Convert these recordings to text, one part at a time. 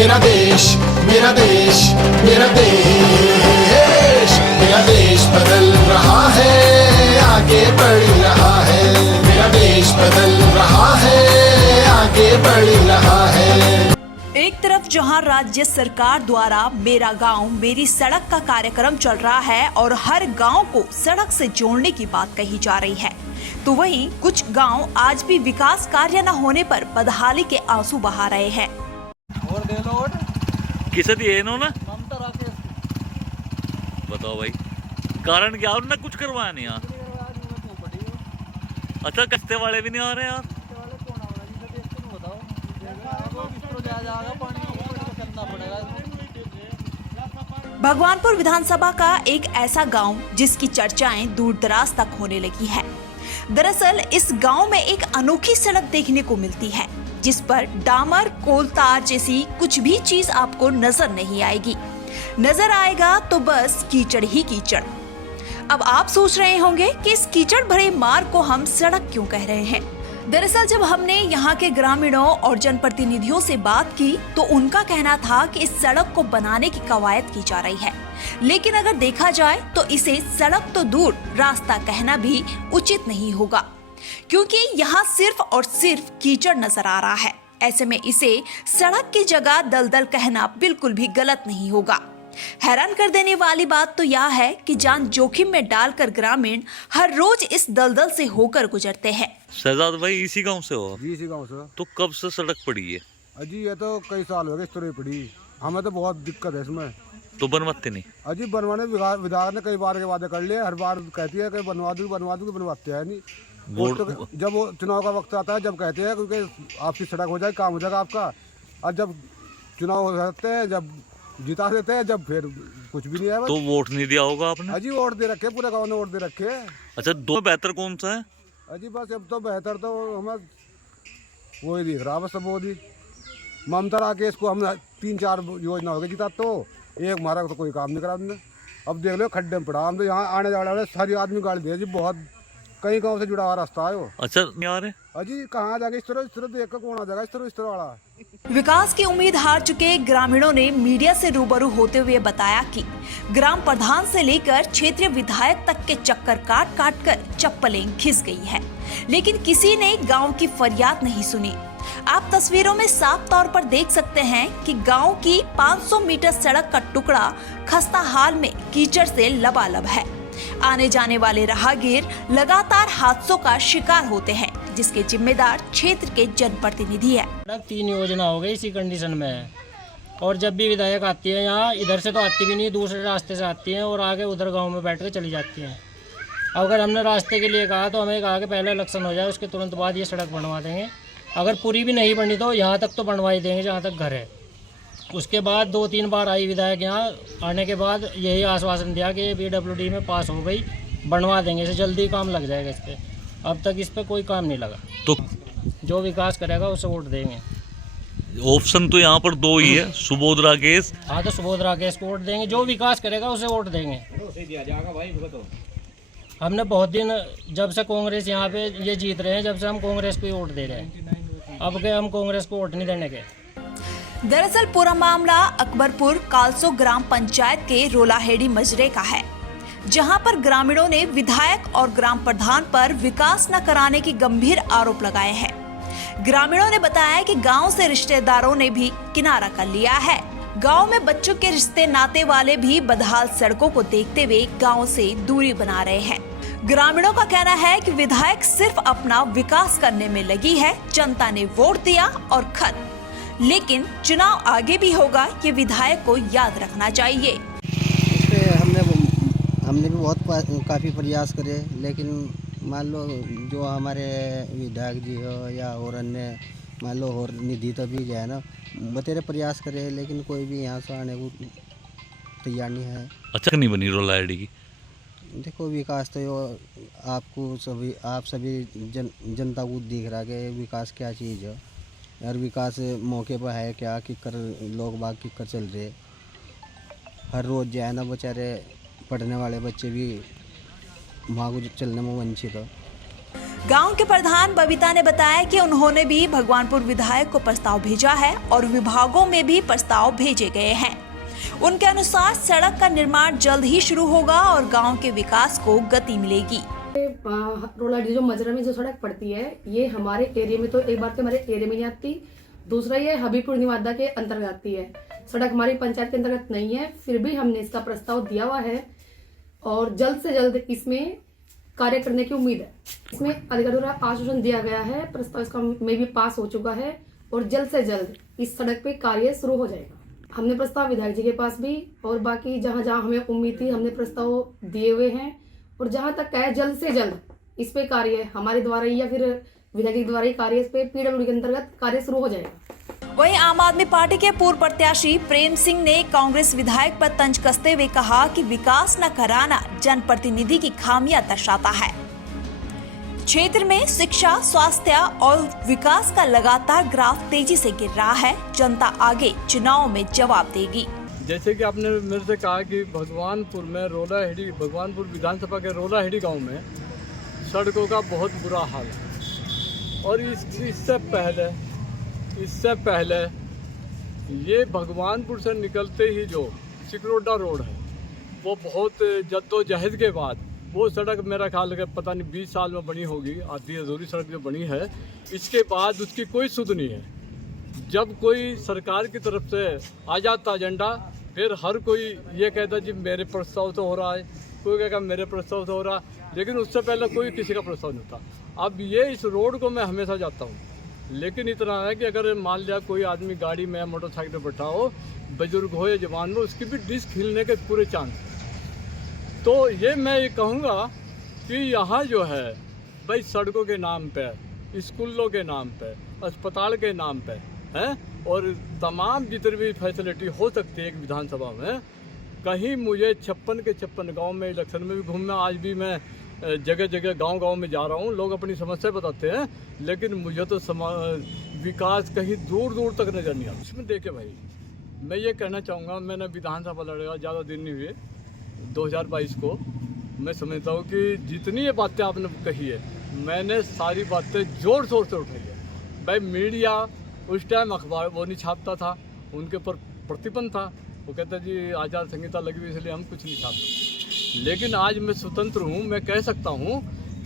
मेरा देश मेरा देश मेरा देश, मेरा देश बदल रहा है, आगे बढ़ रहा है, मेरा देश बदल रहा है, आगे बढ़ रहा है। एक तरफ जहां राज्य सरकार द्वारा मेरा गांव मेरी सड़क का कार्यक्रम चल रहा है और हर गांव को सड़क से जोड़ने की बात कही जा रही है, तो वहीं कुछ गांव आज भी विकास कार्य न होने पर बदहाली के आंसू बहा रहे हैं। और दे लो किसे दिए इन्होंने? ममता राकेश बताओ भाई, कारण क्या? उन्होंने कुछ करवाया नहीं यार। अच्छा, कस्ते वाले भी नहीं आ रहे यार। भगवानपुर विधानसभा का एक ऐसा गांव जिसकी चर्चाएं दूर दराज तक होने लगी है। दरअसल इस गांव में एक अनोखी सड़क देखने को मिलती है जिस पर डामर, कोल तार जैसी कुछ भी चीज आपको नजर नहीं आएगी। नजर आएगा तो बस कीचड़ ही कीचड़। अब आप सोच रहे होंगे कि इस कीचड़ भरे मार्ग को हम सड़क क्यों कह रहे हैं। दरअसल जब हमने यहाँ के ग्रामीणों और जनप्रतिनिधियों से बात की तो उनका कहना था कि इस सड़क को बनाने की कवायद की जा रही है, लेकिन अगर देखा जाए तो इसे सड़क तो दूर रास्ता कहना भी उचित नहीं होगा, क्योंकि यहाँ सिर्फ और सिर्फ कीचड़ नजर आ रहा है। ऐसे में इसे सड़क की जगह दलदल कहना बिल्कुल भी गलत नहीं होगा। हैरान कर देने वाली बात तो यह है कि जान जोखिम में डालकर ग्रामीण हर रोज इस दलदल से होकर गुजरते हैं। शहजाद भाई इसी गांव से हो? जी, इसी गांव से। तो कब से सड़क पड़ी है? अजी ये तो कई साल हो गए इस तरह पड़ी, हमें तो बहुत दिक्कत है इसमें। तो बनवाते नहीं? अजी बनवाने विधायक ने कई बार के वादे कर लिए, हर बार कहती है कि बनवा दूंगी बनवाते हैं नहीं। तो जब वो चुनाव का वक्त आता है जब कहते हैं क्योंकि आपकी सड़क हो जाए, काम हो जाएगा आपका, और जब चुनाव हो जाते हैं, जब जिता देते हैं, जब फिर कुछ भी नहीं है। तो वोट नहीं दिया होगा आपने? अजी वोट दे रखे, पूरे गाँव ने वोट दे रखे। अच्छा, दो बेहतर कौन सा है? अजी बस अब तो बेहतर तो हमें वही दिख रहा, बस मोदी ममता राकेश को हम 3-4 योजना हो गई जीता, तो एक हमारा तो कोई काम नहीं करा हमने। अब देख लो खड्डे में पड़ा, हम तो यहाँ आने जाने वाले सारी आदमी गाड़ी दे जी, बहुत कई गाँव से जुड़ा हुआ रास्ता है वो। अच्छा, नहीं आ रहे? अजी कहाँ जाएगा इस तरह देख कर कौन आ जाएगा इस तरह वाला। विकास की उम्मीद हार चुके ग्रामीणों ने मीडिया से रूबरू होते हुए बताया कि ग्राम प्रधान से लेकर क्षेत्रीय विधायक तक के चक्कर काट काट कर चप्पलें घिस गई है, लेकिन किसी ने गांव की फरियाद नहीं सुनी। आप तस्वीरों में साफ तौर पर देख सकते हैं कि गांव की 500 मीटर सड़क का टुकड़ा खस्ता हाल में कीचड़ से लबालब है। आने जाने वाले राहगीर लगातार हादसों का शिकार होते हैं, जिसके जिम्मेदार क्षेत्र के जनप्रतिनिधि है। 3 योजना हो गई इसी कंडीशन में है, और जब भी विधायक आती है यहाँ इधर से तो आती भी नहीं, दूसरे रास्ते से आती हैं और आगे उधर गांव में बैठ के चली जाती हैं। अगर हमने रास्ते के लिए कहा तो हमें कहा कि पहले इलेक्शन हो जाए, उसके तुरंत बाद ये सड़क बनवा देंगे। अगर पूरी भी नहीं बनी तो यहाँ तक तो बनवा ही देंगे जहाँ तक घर है। उसके बाद 2-3 बार आई विधायक, यहाँ आने के बाद यही आश्वासन दिया कि PWD में पास हो गई, बनवा देंगे, इसे जल्दी काम लग जाएगा इस पर। अब तक इस पर कोई काम नहीं लगा। तो जो विकास करेगा उसे वोट देंगे। ऑप्शन तो यहाँ पर 2 ही है, सुबोध राकेश। हाँ, तो सुबोध राकेश को वोट देंगे, जो विकास करेगा उसे वोट देंगे। हमने बहुत दिन, जब से कांग्रेस यहाँ पे ये जीत रहे हैं, जब से हम कांग्रेस को ही वोट दे रहे हैं। अब के हम कांग्रेस को वोट नहीं देने के। दरअसल पूरा मामला अकबरपुर कालसो ग्राम पंचायत के रोलाहेड़ी मजरे का है, जहां पर ग्रामीणों ने विधायक और ग्राम प्रधान पर विकास न कराने की गंभीर आरोप लगाए हैं। ग्रामीणों ने बताया कि गांव से रिश्तेदारों ने भी किनारा कर लिया है। गांव में बच्चों के रिश्ते नाते वाले भी बदहाल सड़कों को देखते हुए गांव से दूरी बना रहे हैं। ग्रामीणों का कहना है कि विधायक सिर्फ अपना विकास करने में लगी है, जनता ने वोट दिया और खत्म। लेकिन चुनाव आगे भी होगा, ये विधायक को याद रखना चाहिए। हमने भी बहुत काफ़ी प्रयास करे, लेकिन मान लो जो हमारे विधायक जी हो या और अन्य मान लो और निधि तो भी जो है ना बतेरे प्रयास करे, लेकिन कोई भी यहाँ से आने को तैयार नहीं है। अच्छा, नहीं बनी रोलाहेड़ी की? देखो विकास तो आपको आप सभी जनता को दिख रहा है कि विकास क्या चीज़ है, और विकास मौके पर है क्या, कि कर लोग बाग की कर चल रहे। हर रोज़ जो है ना बेचारे पढ़ने वाले बच्चे भी वहाँ को चलने में वंचित हो। गांव के प्रधान बबीता ने बताया कि उन्होंने भी भगवानपुर विधायक को प्रस्ताव भेजा है और विभागों में भी प्रस्ताव भेजे गए हैं। उनके अनुसार सड़क का निर्माण जल्द ही शुरू होगा और गांव के विकास को गति मिलेगी। रोला जो मजरा में जो सड़क पड़ती है, ये हमारे एरिया में तो एक बार तो हमारे एरिया में नहीं आती, दूसरा ये हबीबपुर निवादा के अंतर्गत आती है। सड़क हमारी पंचायत के अंतर्गत नहीं है, फिर भी हमने इसका प्रस्ताव दिया हुआ है और जल्द से जल्द इसमें कार्य करने की उम्मीद है। इसमें अधिकारियों द्वारा आश्वासन दिया गया है, प्रस्ताव इसका में भी पास हो चुका है और जल्द से जल्द इस सड़क पे कार्य शुरू हो जाएगा। हमने प्रस्ताव विधायक जी के पास भी और बाकी जहाँ जहाँ हमें उम्मीद थी हमने प्रस्ताव दिए हुए हैं और जहाँ तक है जल्द से जल्द इस पे कार्य हमारे द्वारा या फिर विधायक जी द्वारा ही कार्य इस पे पीडब्ल्यूडी के अंतर्गत कार्य शुरू हो जाएगा। वहीं आम आदमी पार्टी के पूर्व प्रत्याशी प्रेम सिंह ने कांग्रेस विधायक पर तंज कसते हुए कहा कि विकास न कराना जनप्रतिनिधि की खामियां दर्शाता है। क्षेत्र में शिक्षा, स्वास्थ्य और विकास का लगातार ग्राफ तेजी से गिर रहा है। जनता आगे चुनाव में जवाब देगी। जैसे कि आपने मेरे से कहा कि भगवानपुर में रोलाहेड़ी, भगवानपुर विधानसभा के रोलाहेड़ी गांव में सड़कों का बहुत बुरा हाल है और इससे पहले ये भगवानपुर से निकलते ही जो सिकरोडा रोड है वो बहुत जद्दोजहद के बाद वो सड़क मेरा ख्याल है पता नहीं 20 साल में बनी होगी, आधी अधूरी सड़क जो बनी है, इसके बाद उसकी कोई सुध नहीं है। जब कोई सरकार की तरफ से आ जाता एजेंडा, फिर हर कोई ये कहता जी मेरे प्रस्ताव तो हो रहा है, कोई कहेगा मेरे प्रस्ताव तो हो रहा, लेकिन उससे पहले कोई किसी का प्रस्ताव नहीं था। अब ये इस रोड को मैं हमेशा जाता हूँ, लेकिन इतना है कि अगर मान लिया कोई आदमी गाड़ी में मोटरसाइकिल पर बैठा हो, बुजुर्ग हो या जवान हो, उसकी भी डिस्क हिलने के पूरे चांस हैं। तो ये मैं ये कहूँगा कि यहाँ जो है भाई सड़कों के नाम पे, स्कूलों के नाम पे, अस्पताल के नाम पे हैं और तमाम जितनी भी फैसिलिटी हो सकती है एक विधानसभा में, कहीं मुझे 56 के 56 गांव में इलेक्शन में भी घूमना, आज भी मैं जगह जगह गांव में जा रहा हूं, लोग अपनी समस्या बताते हैं, लेकिन मुझे तो विकास कहीं दूर दूर तक नज़र नहीं आता। इसमें देखिए भाई, मैं ये कहना चाहूँगा, मैंने विधानसभा लड़ेगा, ज़्यादा दिन नहीं हुए 2022 को। मैं समझता हूँ कि जितनी ये बातें आपने कही है, मैंने सारी बातें ज़ोर शोर से उठाई है। भाई मीडिया उस टाइम अखबार वो नहीं छापता था, उनके ऊपर प्रतिबंध था, वो कहता जी आचार संहिता लगी हुई इसलिए हम कुछ नहीं छापते। लेकिन आज मैं स्वतंत्र हूँ, मैं कह सकता हूँ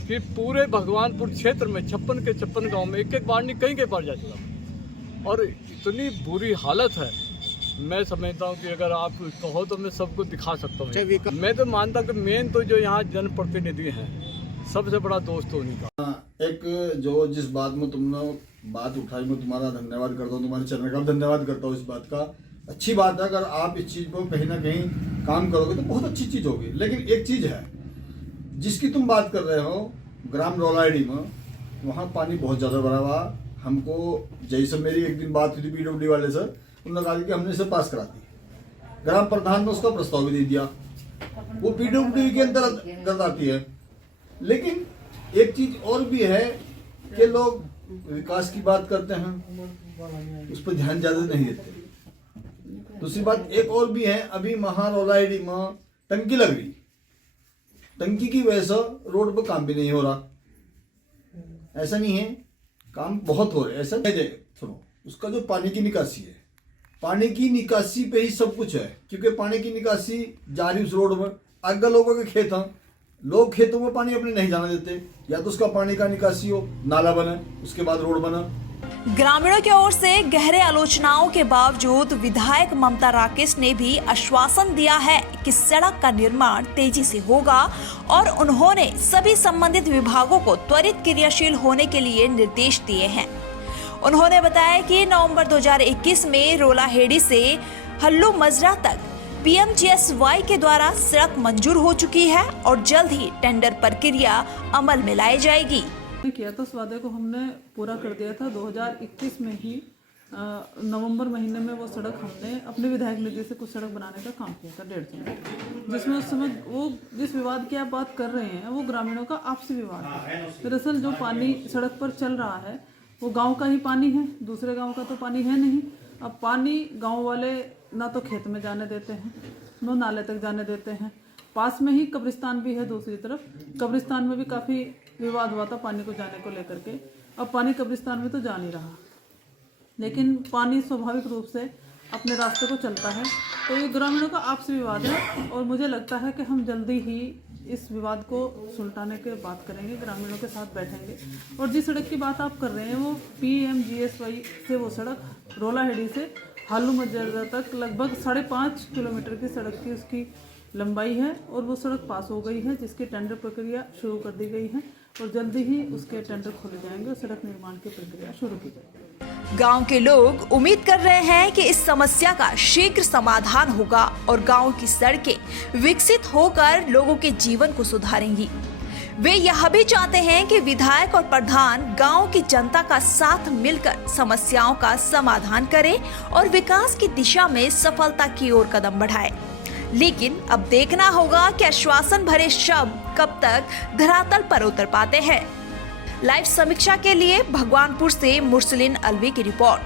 कि पूरे भगवानपुर क्षेत्र में 56 के 56 गांव में एक बार नहीं कहीं के बार जा चुका और इतनी बुरी हालत है। मैं समझता हूँ कि अगर आप कहो तो मैं सबको दिखा सकता हूँ। मैं तो मानता कि मेन तो जो यहाँ जनप्रतिनिधि हैं, सबसे बड़ा दोस्त तो उन्हीं का। एक जो जिस बात में तुमने बात उठाई, मैं तुम्हारा धन्यवाद करता हूँ, तुम्हारे चैनल का धन्यवाद करता हूँ इस बात का। अच्छी बात है, अगर आप इस चीज़ को कहीं ना कहीं काम करोगे तो बहुत अच्छी चीज़ होगी। लेकिन एक चीज़ है जिसकी तुम बात कर रहे हो, ग्राम रोलाहेड़ी में वहाँ पानी बहुत ज़्यादा भरा हुआ। हमको जैसे मेरी एक दिन बात हुई थी पीडब्ल्यूडी वाले से, उन्होंने कहा कि हमने इसे पास करा दी। ग्राम प्रधान ने उसका प्रस्ताव भी दे दिया, वो पीडब्ल्यूडी के अंतर्गत आती है। लेकिन एक चीज़ और भी है कि लोग विकास की बात करते हैं, उस पर ध्यान ज़्यादा नहीं देते। दूसरी बात एक और भी है, अभी रोलाहेड़ी में टंकी लग रही, टंकी की वजह से रोड पर काम भी नहीं हो रहा। ऐसा नहीं है, काम बहुत हो रहा है। ऐसा नहीं, सुनो, उसका जो पानी की निकासी है, पानी की निकासी पे ही सब कुछ है, क्योंकि पानी की निकासी जा रही उस रोड में। आगे लोगों के खेत हैं, लोग खेतों में पानी अपने नहीं जाने देते, या तो उसका पानी का निकासी हो, नाला बने, उसके बाद रोड बना। ग्रामीणों की ओर से गहरे आलोचनाओं के बावजूद विधायक ममता राकेश ने भी आश्वासन दिया है कि सड़क का निर्माण तेजी से होगा और उन्होंने सभी संबंधित विभागों को त्वरित क्रियाशील होने के लिए निर्देश दिए हैं। उन्होंने बताया कि नवंबर 2021 में रोलाहेड़ी से हल्लू मजरा तक पीएमजीएसवाई के द्वारा सड़क मंजूर हो चुकी है और जल्द ही टेंडर प्रक्रिया अमल में लाई जाएगी। किया था, उस वादे को हमने पूरा कर दिया था। 2021 में ही नवंबर महीने में वो सड़क हमने अपने विधायक निधि से कुछ सड़क बनाने का काम किया था 150 मीटर, जिसमें उस समय वो जिस विवाद की आप बात कर रहे हैं वो ग्रामीणों का आपसी विवाद है। दरअसल जो पानी सड़क पर चल रहा है वो गांव का ही पानी है, दूसरे गांव का तो पानी है नहीं। अब पानी गांव वाले ना तो खेत में जाने देते हैं, ना नाले तक जाने देते हैं। पास में ही कब्रिस्तान भी है, दूसरी तरफ कब्रिस्तान में भी काफ़ी विवाद हुआ था पानी को जाने को लेकर के। अब पानी कब्रिस्तान में तो जा नहीं रहा, लेकिन पानी स्वाभाविक रूप से अपने रास्ते को चलता है। तो ये ग्रामीणों का आपसी विवाद है और मुझे लगता है कि हम जल्दी ही इस विवाद को सुलटाने की बात करेंगे, ग्रामीणों के साथ बैठेंगे। और जिस सड़क की बात आप कर रहे हैं वो PMGSY से वो सड़क रोलाहेड़ी से हालू मजरा तक लगभग 5.5 किलोमीटर की सड़क की उसकी लंबाई है और वो सड़क पास हो गई है, जिसकी टेंडर प्रक्रिया शुरू कर दी गई है और जल्दी ही उसके टेंडर खोले जाएंगे और सड़क निर्माण की प्रक्रिया शुरू की जाएगी। गांव के लोग उम्मीद कर रहे हैं कि इस समस्या का शीघ्र समाधान होगा और गांव की सड़कें विकसित होकर लोगों के जीवन को सुधारेंगी। वे यह भी चाहते हैं कि विधायक और प्रधान गांव की जनता का साथ मिलकर समस्याओं का समाधान करें और विकास की दिशा में सफलता की ओर कदम बढ़ाए। लेकिन अब देखना होगा कि आश्वासन भरे शब्द कब तक धरातल पर उतर पाते हैं। लाइव समीक्षा के लिए भगवानपुर से मुरसलीन अलवी की रिपोर्ट।